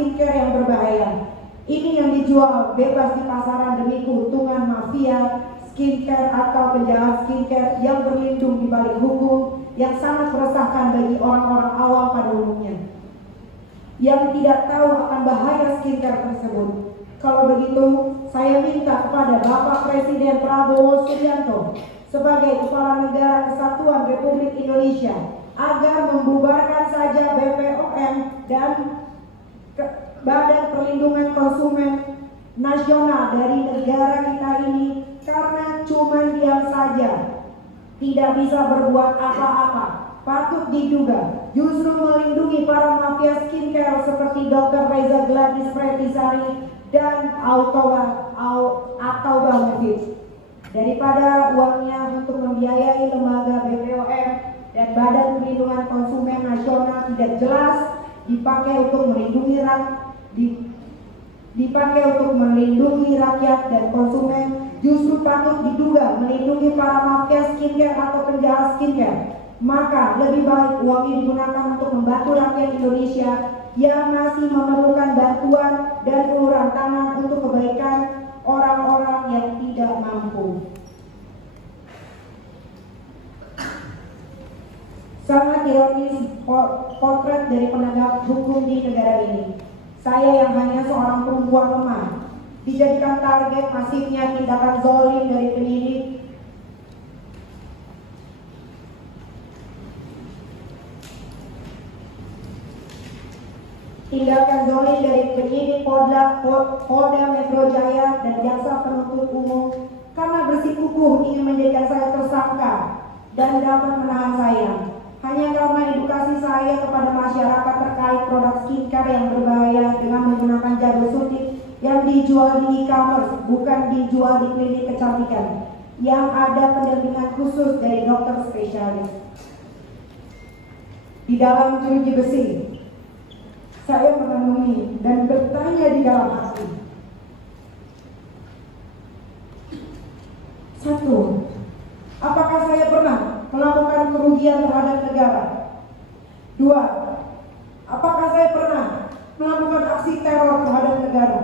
skincare yang berbahaya. Ini yang dijual bebas di pasaran demi keuntungan mafia skincare atau penjahat skincare yang berlindung di balik hukum yang sangat meresahkan bagi orang-orang awam pada umumnya yang tidak tahu akan bahaya skincare tersebut. Kalau begitu, saya minta kepada Bapak Presiden Prabowo Subianto sebagai Kepala Negara Kesatuan Republik Indonesia agar membubarkan saja BPOM dan Badan Perlindungan Konsumen Nasional dari negara kita ini, karena cuma diam saja tidak bisa berbuat apa-apa. Patut diduga justru melindungi para mafia skincare seperti Dr. Reza Gladys Pretisari dan Atauba Mufid, daripada uangnya untuk membiayai lembaga BPOM dan Badan Perlindungan Konsumen Nasional tidak jelas dipakai untuk melindungi rakyat dan konsumen, justru patut diduga melindungi para mafia skincare atau penjahat skincare. Maka lebih baik uang ini digunakan untuk membantu rakyat Indonesia yang masih memerlukan bantuan dan uluran tangan untuk kebaikan orang-orang yang tidak mampu. Sangat ironis potret dari penegak hukum di negara ini. Saya yang hanya seorang perempuan lemah dijadikan target masifnya tindakan zalim dari penyidik Polda Metro Jaya dan jaksa penuntut umum karena bersikukuh ingin menjadikan saya tersangka dan dapat menahan saya. Hanya karena edukasi saya kepada masyarakat terkait produk skincare yang berbahaya dengan menggunakan jarum suntik yang dijual di e-commerce, bukan dijual di klinik kecantikan, yang ada pendampingan khusus dari dokter spesialis. Di dalam jeruji besi, saya merenungi dan bertanya di dalam hati. 1. Apakah saya pernah melakukan kerugian terhadap negara? 2. Apakah saya pernah melakukan aksi teror terhadap negara?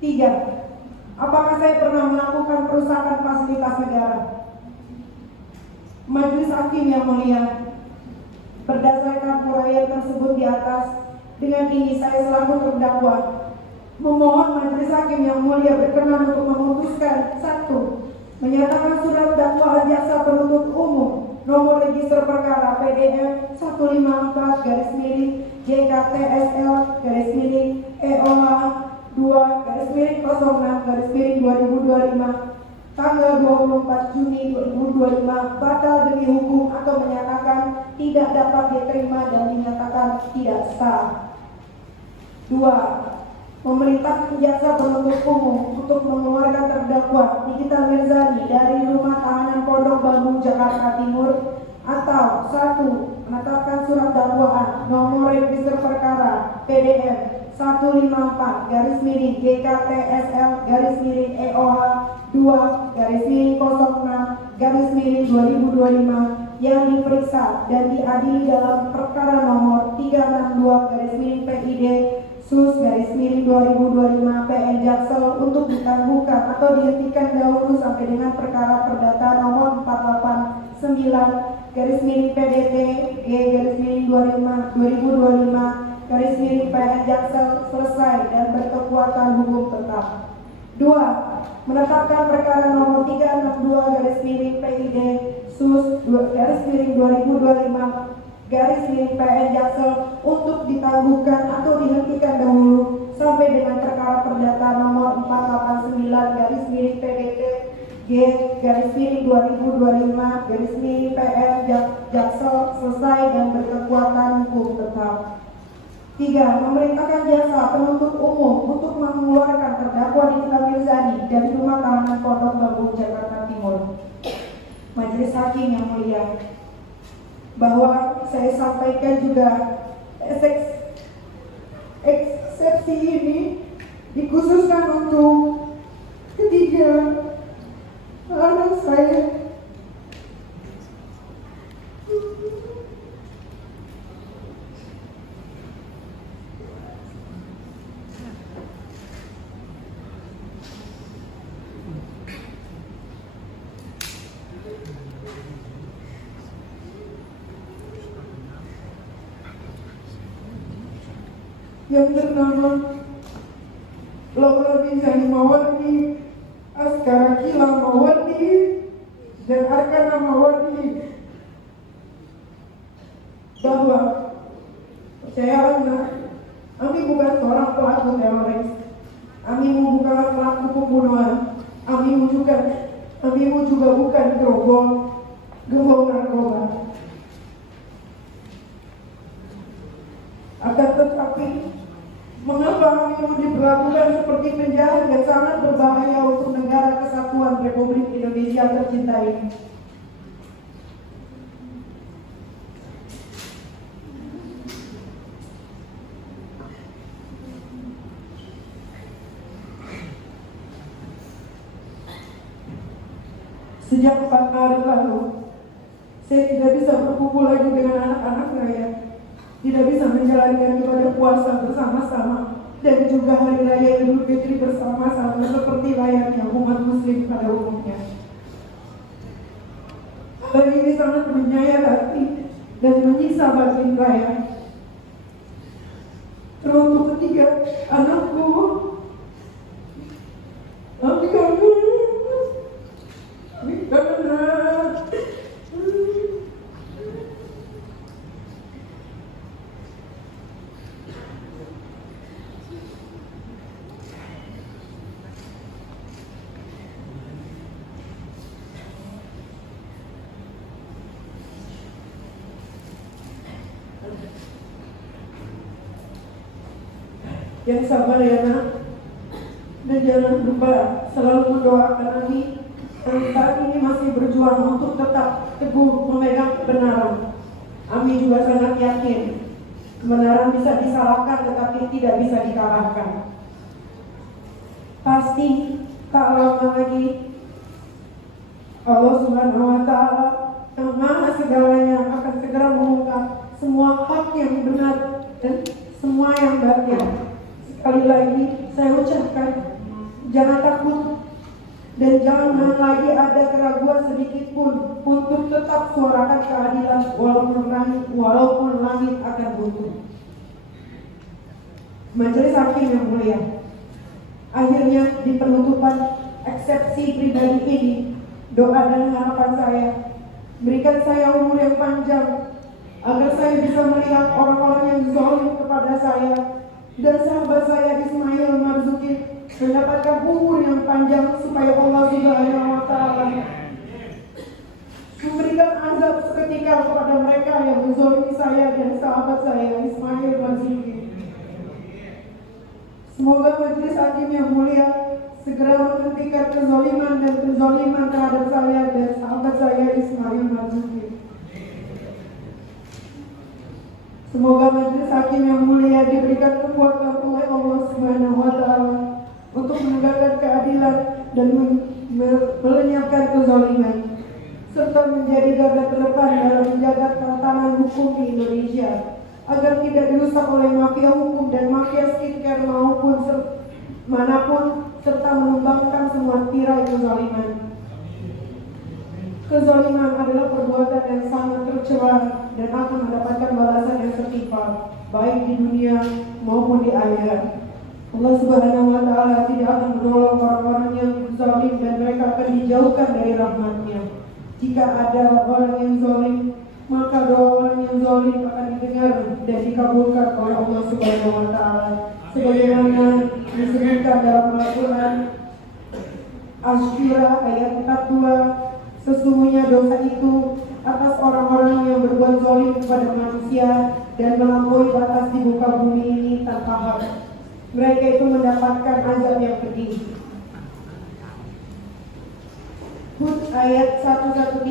3. Apakah saya pernah melakukan perusakan fasilitas negara? Majelis Hakim yang mulia, berdasarkan uraian tersebut di atas, dengan ini saya selaku terdakwa memohon Majelis Hakim yang mulia berkenan untuk memutuskan: 1. Menyatakan surat dakwaan jaksa penuntut umum nomor register perkara PDM 154/JKTSL/EOH 2/06/2025 tanggal 24 Juni 2025 batal demi hukum atau menyatakan tidak dapat diterima dan dinyatakan tidak sah. 2. Memerintahkan jaksa penuntut umum untuk mengeluarkan terdakwa Nikita Mirzani dari rumah tahanan Pondok Bambu, Jakarta Timur, atau 1. Menetapkan surat dakwaan nomor register perkara PDM 154/JKTSL/EOH 2/06/2025 yang diperiksa dan diadili dalam perkara nomor 362/PID Sus/2025 PN Jaksel untuk ditangguhkan atau dihentikan dahulu sampai dengan perkara perdata nomor 489/PDT G/2025 PN Jaksel selesai dan berkekuatan hukum tetap. 2. Menetapkan perkara nomor 362/PID Sus/2025 PN Jaksel untuk ditangguhkan atau dihentikan dahulu sampai dengan perkara perdata nomor 489/PDT G/2025 PN Jaksel selesai dan berkekuatan hukum tetap. 3. Memerintahkan jaksa penuntut umum untuk mengeluarkan terdakwa Nikita Mirzani dari rumah tahanan Pondok Bambu, Jakarta Timur. Majelis Hakim yang mulia, bahwa saya sampaikan juga eksepsi ini dikhususkan untuk ketiga anak saya. yang bernama Laura Binjani Mawardi, Askara Kila Mawardi, dan Arkana Mawardi, bahwa kami bukan seorang pelaku teroris, kami bukan pelaku pembunuhan, kami juga bukan gembong narkoba. Akan tetapi, mengapa kami diperlakukan seperti penjahat yang sangat berbahaya untuk negara kesatuan Republik Indonesia tercinta ini? Sejak 4 Maret lalu, saya tidak bisa berkumpul lagi dengan anak-anak saya, tidak bisa menjalankan ibadah puasa bersama-sama, dan juga hari raya Idul Fitri bersama-sama seperti layaknya umat Muslim pada umumnya. Hal ini sangat menyayat hati dan menyiksa batin saya. Teruntuk ketiga anakku, yang sabar ya nak, dan jangan lupa selalu mendoakan kami yang saat ini masih berjuang untuk tetap teguh memegang kebenaran. Kami juga sangat yakin kebenaran bisa disalahkan tetapi tidak bisa dikalahkan. Pasti tak lama lagi Allah Subhanahu wa Ta'ala yang Maha segalanya akan segera mengungkap semua hak yang benar dan semua yang batil. Sekali lagi saya ucapkan, jangan takut dan jangan lagi ada keraguan sedikit pun untuk tetap suarakan keadilan walaupun langit akan runtuh. Majelis Hakim yang mulia, akhirnya di penutupan eksepsi pribadi ini, doa dan harapan saya, berikan saya umur yang panjang agar saya bisa melihat orang-orang yang zalim kepada saya dan sahabat saya Ismail Marzuki mendapatkan umur yang panjang, supaya Allah Subhanahu wa Ta'ala memberikan azab seketika kepada mereka yang menzalimi saya dan sahabat saya Ismail Marzuki. Semoga Majelis Hakim yang mulia segera menghentikan kezaliman dan penzaliman terhadap saya dan sahabat saya Ismail Marzuki. Semoga Majelis Hakim yang mulia diberikan kekuatan oleh Allah Subhanahu wa Ta'ala untuk menegakkan keadilan dan melenyapkan kezaliman, serta menjadi garda terdepan dalam menjaga tatanan hukum di Indonesia agar tidak dirusak oleh mafia hukum dan mafia skincare maupun manapun, serta menumbangkan semua tirai kezaliman. Kezaliman adalah perbuatan yang sangat tercela dan akan mendapatkan balasan yang setimpal, baik di dunia maupun di akhirat. Allah Subhanahu wa Ta'ala tidak akan menolong orang-orang yang zalim dan mereka akan dijauhkan dari rahmat-Nya. Jika ada orang yang zalim, maka doa orang yang zalim akan didengar dan dikabulkan oleh Allah Subhanahu wa Ta'ala, sebagaimana disebutkan dalam Al-Quran Asy-Syura ayat 42. Sesungguhnya dosa itu atas orang-orang yang berbuat zalim kepada manusia dan melampaui batas di muka bumi ini tanpa hak. Mereka itu mendapatkan azab yang pedih. Hud ayat 113.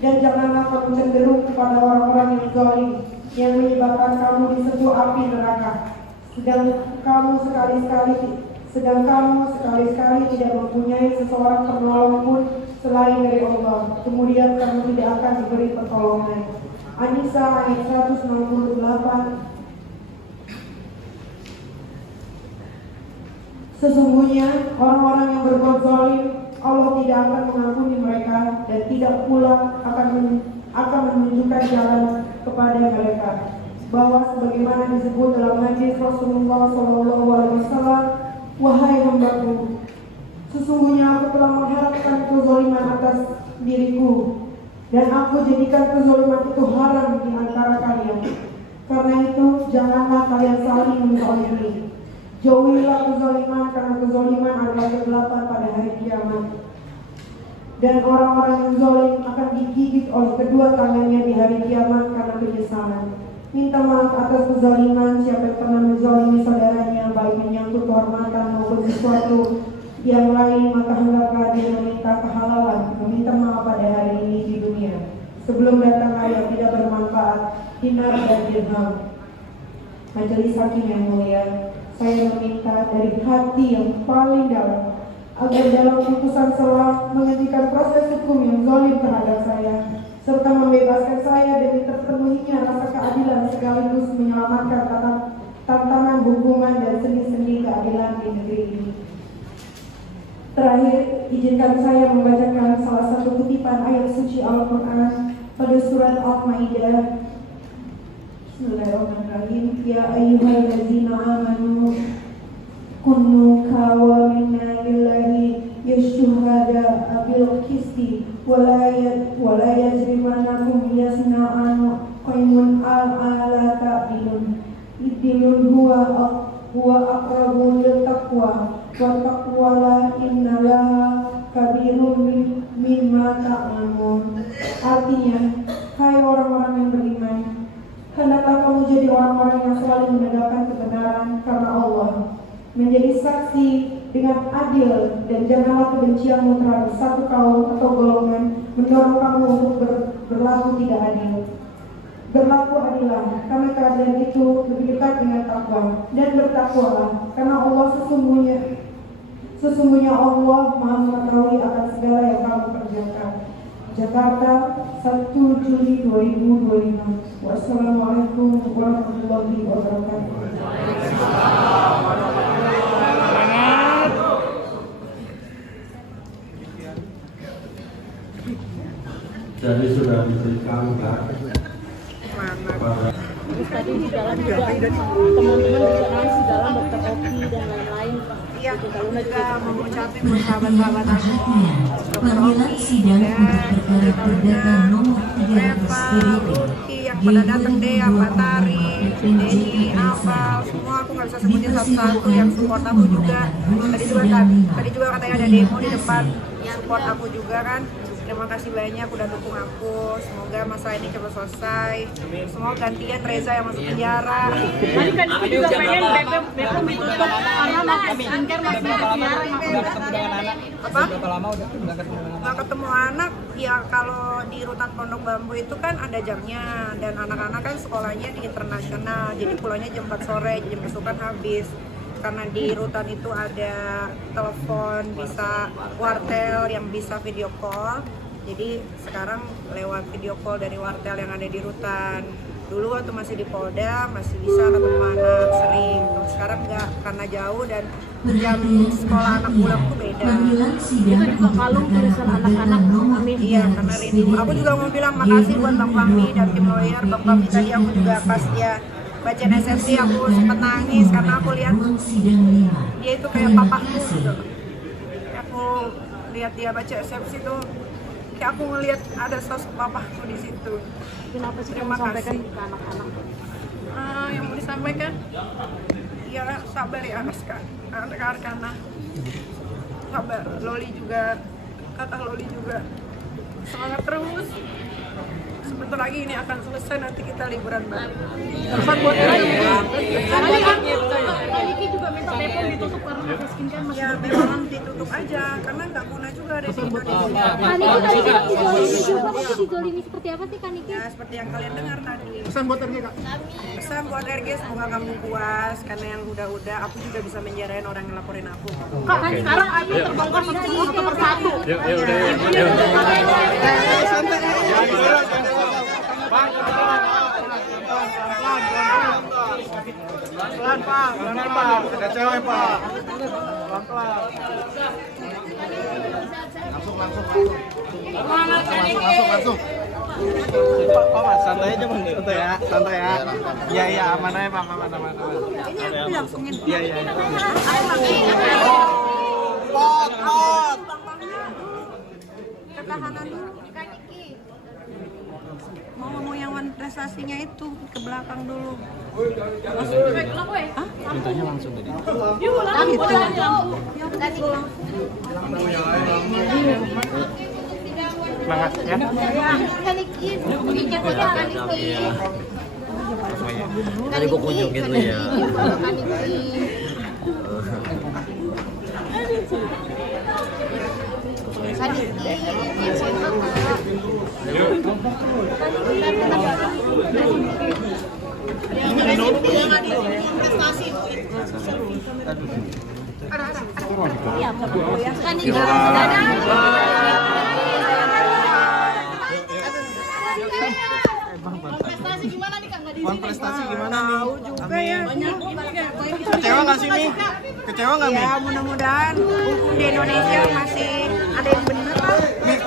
Dan janganlah kamu cenderung kepada orang-orang yang zalim yang menyebabkan kamu disentuh api neraka. Sedang kamu sekali-sekali tidak mempunyai seseorang penolong pun selain dari Allah. Kemudian kamu tidak akan diberi pertolongan. An-Nisa ayat 168. Sesungguhnya orang-orang yang berbuat zalim, Allah tidak akan mengampuni mereka dan tidak pula akan menunjukkan jalan kepada mereka. bahwa sebagaimana disebut dalam hadis Rasulullah SAW, wahai hambaku, sesungguhnya aku telah mengharapkan kezaliman atas diriku, dan aku jadikan kezaliman itu haram di antara kalian. Karena itu janganlah kalian saling menzalimi. Jauhilah kezaliman, karena kezaliman adalah kegelapan pada hari kiamat. Dan orang-orang yang zalim akan digigit oleh kedua tangannya di hari kiamat karena penyesalan. Minta maaf atas kezaliman siapa yang pernah menzalimi saudaranya, baik menyangkut kehormatan maupun sesuatu yang lain, maka hendaklah dia meminta kehalalan, meminta maaf pada hari ini di dunia, sebelum datang hari yang tidak bermanfaat, dinar dan dirham. Majelis hakim yang mulia, saya meminta dari hati yang paling dalam agar dalam putusan selah menghentikan proses hukum yang zalim terhadap saya, serta membebaskan saya demi terpenuhinya rasa keadilan sekaligus menyelamatkan tantangan hukuman dan sendi-sendi keadilan di negeri ini. Terakhir, izinkan saya membacakan salah satu kutipan ayat suci Al-Quran pada surat Al-Maidah. Bismillahirrahmanirrahim. Ya ayyuhallazina amanu kunu qawwamina lillahi yashhada bil qisti wala yajrimanakum yasna'anu qaimun ala ta'dilun idilun huwa aqrabu lil taqwa wa taqwala innallaha kabirun mimma ta'lamun. Artinya, hai orang-orang yang beriman, hendaklah kamu jadi orang-orang yang selalu menegakkan kebenaran karena Allah, menjadi saksi dengan adil, dan janganlah kebencianmu terhadap satu kaum atau golongan mendorong kamu untuk berlaku tidak adil. Berlaku adillah, karena keadilan itu lebih dekat dengan takwa, dan bertakwalah, karena Allah sesungguhnya Allah Maha mengetahui akan segala yang kamu kerjakan. Jakarta, 1 Juli 2025. Wassalamualaikum warahmatullahi wabarakatuh. Jadi sudah diberikan kepada tadi di dalam juga teman-teman di dalam dokter Oki dan lain-lain. Iya, juga mau ngucapin buat sahabat-sahabat aku, panggilan sidang untuk perkara perdata nomor 300 Ruki yang pada datang deh, Mbak Tari, Denny, Afal, semua aku nggak bisa sebutin satu-satu yang support aku juga. Tadi juga katanya ada demo di depan, support aku juga kan. Terima kasih banyak udah dukung aku. Semoga masalah ini cepat selesai. Semoga gantian Reza yang masuk penjara. Tadi kan aku juga pengen BPOM itu karena skincare masih penjara. Apa? Nggak ketemu anak, ya kalau di rutan Pondok Bambu itu kan ada jamnya, dan anak-anak kan sekolahnya di internasional, jadi pulangnya jam 4 sore, jam besukan habis. Karena di rutan itu ada telepon, bisa wartel yang bisa video call, jadi sekarang lewat video call dari wartel yang ada di rutan. Dulu waktu masih di Polda masih bisa ketemu anak sering, terus sekarang enggak karena jauh dan jam sekolah anak pulang tuh beda. Itu juga kalung tulisan anak-anak. Amin. Iya, karena rindu. Aku juga mau bilang makasih buat Bang Fahmi dan tim lawyer. Bang Fahmi tadi aku juga pas dia baca SFC aku sempat nangis karena aku lihat dia itu kayak papaku gitu. Aku lihat dia baca SFC tuh kayak aku ngelihat ada sosok papaku di situ. Kenapa sih kamu Terima sampaikan kasih. ke anak-anak? Yang mau disampaikan ya sabar ya anak-anak, sabar. Loli juga, kata Loli juga semangat terus. Sebentar lagi ini akan selesai, nanti kita liburan bareng. Pesan buat Niki juga minta BPOM ditutup karena pakai skincare masih ya memang ditutup aja karena nggak guna juga ada di Indonesia. Kaniki tadi bilang dizolimi juga, kok dizolimi seperti apa sih Kaniki? Ya seperti yang kalian dengar tadi. Pesan buat RG, Kak. Pesan buat RG, semoga kamu puas karena yang udah-udah aku juga bisa menjarain orang yang laporin aku. Kak, sekarang aku terbongkar satu persatu. pelan Pak, ada cewek Pak, pelan. Langsung. Pak, santai aja Bang, santai ya, santai ya. Iya iya, aman aja Bang, aman. Ini aku langsungin. Iya. Ketahanan dulu. Mau yang prestasinya itu ke belakang dulu. Mintanya langsung tadi. Semangat ya. Tadi gua kunjungin lu ya. Prestasi gimana nih? Tahu juga ya. Kecewa nggak sih Mi? Kecewa nggak Mi? Ya mudah-mudahan hukum di Indonesia masih ada yang bener lah.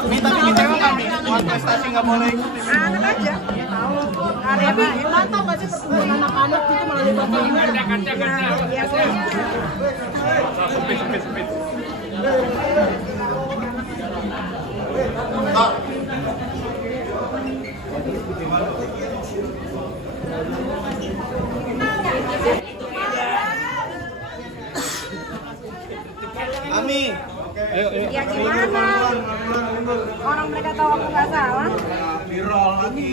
Mi tapi kecewa nggak Mi? Soal prestasi nggak boleh ikutin. Anak aja. Tahu. Tapi mantap nggak sih pertumbuhan anak-anak itu malah dibantuin. Ya, Sempit. Ami, ayo. Ya gimana? Orang mereka tahu aku nggak salah. Viral lagi.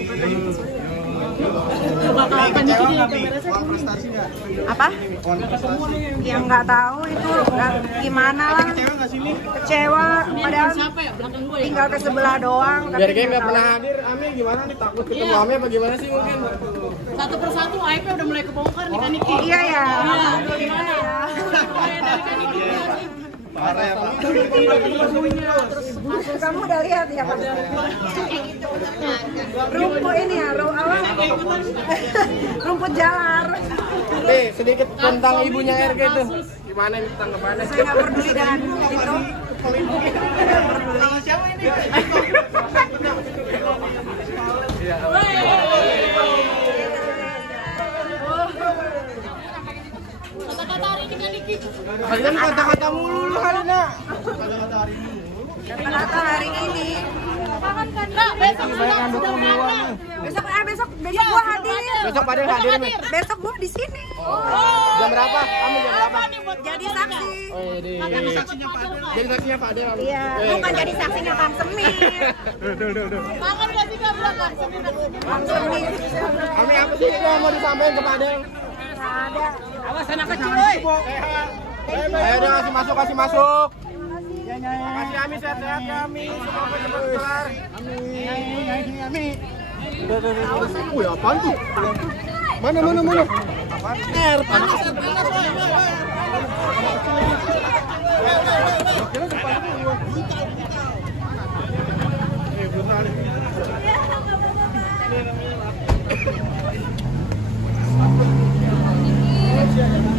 Kecewa nggak Mi? Soal prestasi nggak? Apa? Soal prestasi. Ya nggak tahu itu gimana lah. Kecewa nggak sih Mi? Kecewa. Padahal tinggal ke sebelah doang. Biar kayak nggak pernah hadir, Ami gimana nih, takut ketemu Ami apa gimana sih mungkin? Satu persatu aib udah mulai kebongkar nih kan Niki. Iya ya. Gimana ya? Mulai dari kan Niki. Parah ya Pak. Kamu udah lihat ya Pak? Rumput ini ya, rumput jalar. Nih, sedikit tentang ibunya RG itu. Gimana ini tanggapannya? Saya nggak peduli dengan itu. Nggak peduli. Siapa ini? Kata-kata hari ini kan Niki. Kalian kata-kata mulu hari ini. Kata hari ini. Kak, besok sudah berangkat. Besok gua hadir. Besok Fadil hadir nih. Besok gua di sini. Jam berapa? Kami jam berapa? Jadi saksi. Jadi saksinya Fadil. Iya, bukan jadi saksinya Kang Semir. Makan gak sih Kak berangkat? Kang Semir. Kami apa sih yang mau disampaikan ke Fadil? Ada. Awas anak kecil, woi. Ayo udah kasih masuk. Makasih Ami, sehat-sehat ya Ami. Semoga cepat kelar. Ami. Wih, apaan tuh? Mana? Air panas. Ini